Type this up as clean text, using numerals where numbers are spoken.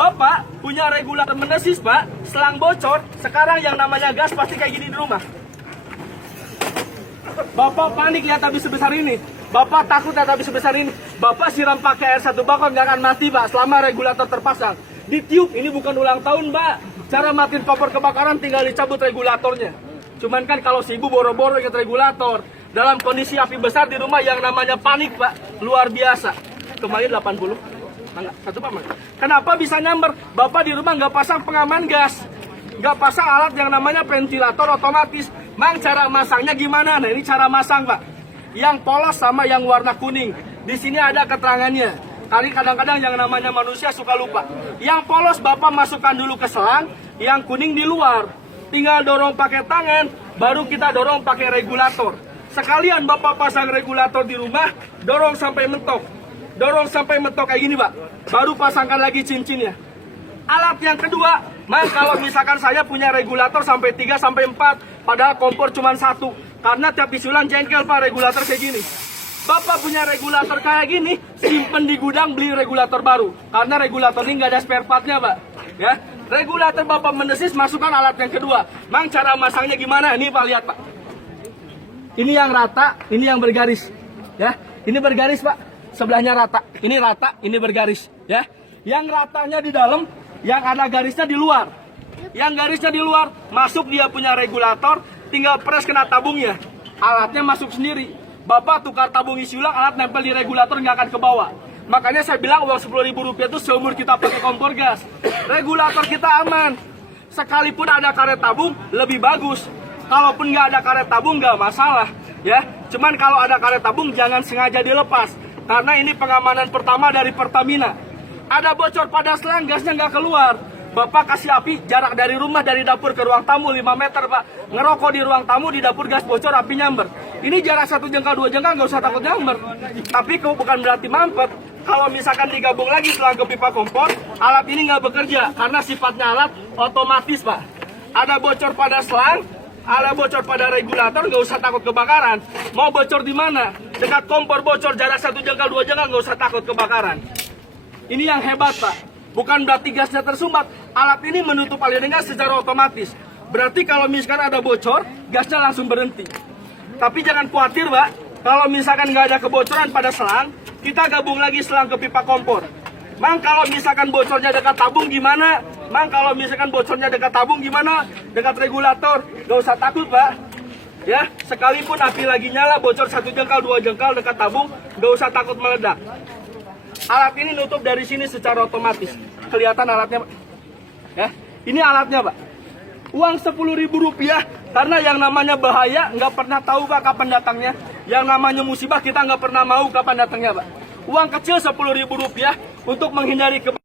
Bapak punya regulator menesis, Pak. Selang bocor, sekarang yang namanya gas pasti kayak gini di rumah. Bapak panik lihat habis sebesar ini. Bapak takut lihat habis sebesar ini. Bapak siram pakai air 1 bakon nggak akan mati, Pak, selama regulator terpasang. Ditiup, ini bukan ulang tahun, Mbak. Cara matiin kompor kebakaran tinggal dicabut regulatornya. Cuman kan kalau si ibu boro-boro ingat regulator, dalam kondisi api besar di rumah yang namanya panik, Pak, luar biasa. Kemarin 80. Enggak, satu Pak. Kenapa bisa nyamber? Bapak di rumah nggak pasang pengaman gas, nggak pasang alat yang namanya ventilator otomatis. Mang, cara masangnya gimana? Nah, ini cara masang, Pak. Yang polos sama yang warna kuning. Di sini ada keterangannya. Kali kadang-kadang yang namanya manusia suka lupa. Yang polos Bapak masukkan dulu ke selang, yang kuning di luar. Tinggal dorong pakai tangan, baru kita dorong pakai regulator. Sekalian Bapak pasang regulator di rumah, dorong sampai mentok. Dorong sampai mentok kayak gini, Pak. Baru pasangkan lagi cincinnya. Alat yang kedua, Mang, kalau misalkan saya punya regulator sampai 3 sampai 4, padahal kompor cuma 1. Karena tiap isulan jengkel, Pak, regulator kayak gini. Bapak punya regulator kayak gini, simpen di gudang, beli regulator baru. Karena regulator ini nggak ada spare partnya, Pak. Ya, regulator Bapak menesis, masukkan alat yang kedua. Mang, cara masangnya gimana? Ini Pak, lihat, Pak. Ini yang rata, ini yang bergaris. Ya, ini bergaris, Pak. Sebelahnya rata, ini bergaris, ya. Yang ratanya di dalam, yang ada garisnya di luar. Yang garisnya di luar, masuk dia punya regulator, tinggal press kena tabungnya. Alatnya masuk sendiri. Bapak tukar tabung isi ulang, alat nempel di regulator nggak akan ke bawah. Makanya saya bilang uang Rp10.000 itu seumur kita pakai kompor gas. Regulator kita aman. Sekalipun ada karet tabung, lebih bagus. Kalaupun nggak ada karet tabung, nggak masalah, ya. Cuman kalau ada karet tabung, jangan sengaja dilepas. Karena ini pengamanan pertama dari Pertamina. Ada bocor pada selang, gasnya nggak keluar. Bapak kasih api jarak dari rumah, dari dapur ke ruang tamu 5 meter, Pak. Ngerokok di ruang tamu, di dapur gas bocor, api nyamber. Ini jarak 1 jengkal, 2 jengkal, nggak usah takut nyamber. Tapi bukan berarti mampet. Kalau misalkan digabung lagi selang ke pipa kompor, alat ini nggak bekerja. Karena sifatnya alat otomatis, Pak. Ada bocor pada selang, ada bocor pada regulator, nggak usah takut kebakaran. Mau bocor di mana? Dekat kompor bocor, jarak 1 jengkal, 2 jengkal, nggak usah takut kebakaran. Ini yang hebat, Pak. Bukan berarti gasnya tersumbat. Alat ini menutup aliran gas secara otomatis. Berarti kalau misalkan ada bocor, gasnya langsung berhenti. Tapi jangan khawatir, Pak. Kalau misalkan nggak ada kebocoran pada selang, kita gabung lagi selang ke pipa kompor. Mang, kalau misalkan bocornya dekat tabung gimana? Mang, kalau misalkan bocornya dekat tabung gimana? Dekat regulator, nggak usah takut, Pak. Ya, sekalipun api lagi nyala, bocor 1 jengkal, 2 jengkal dekat tabung, nggak usah takut meledak. Alat ini nutup dari sini secara otomatis. Kelihatan alatnya, Pak. Ya, ini alatnya, Pak. Uang Rp10.000, karena yang namanya bahaya nggak pernah tahu, Pak, kapan datangnya. Yang namanya musibah kita nggak pernah mau kapan datangnya, Pak. Uang kecil Rp10.000 untuk menghindari kebakaran.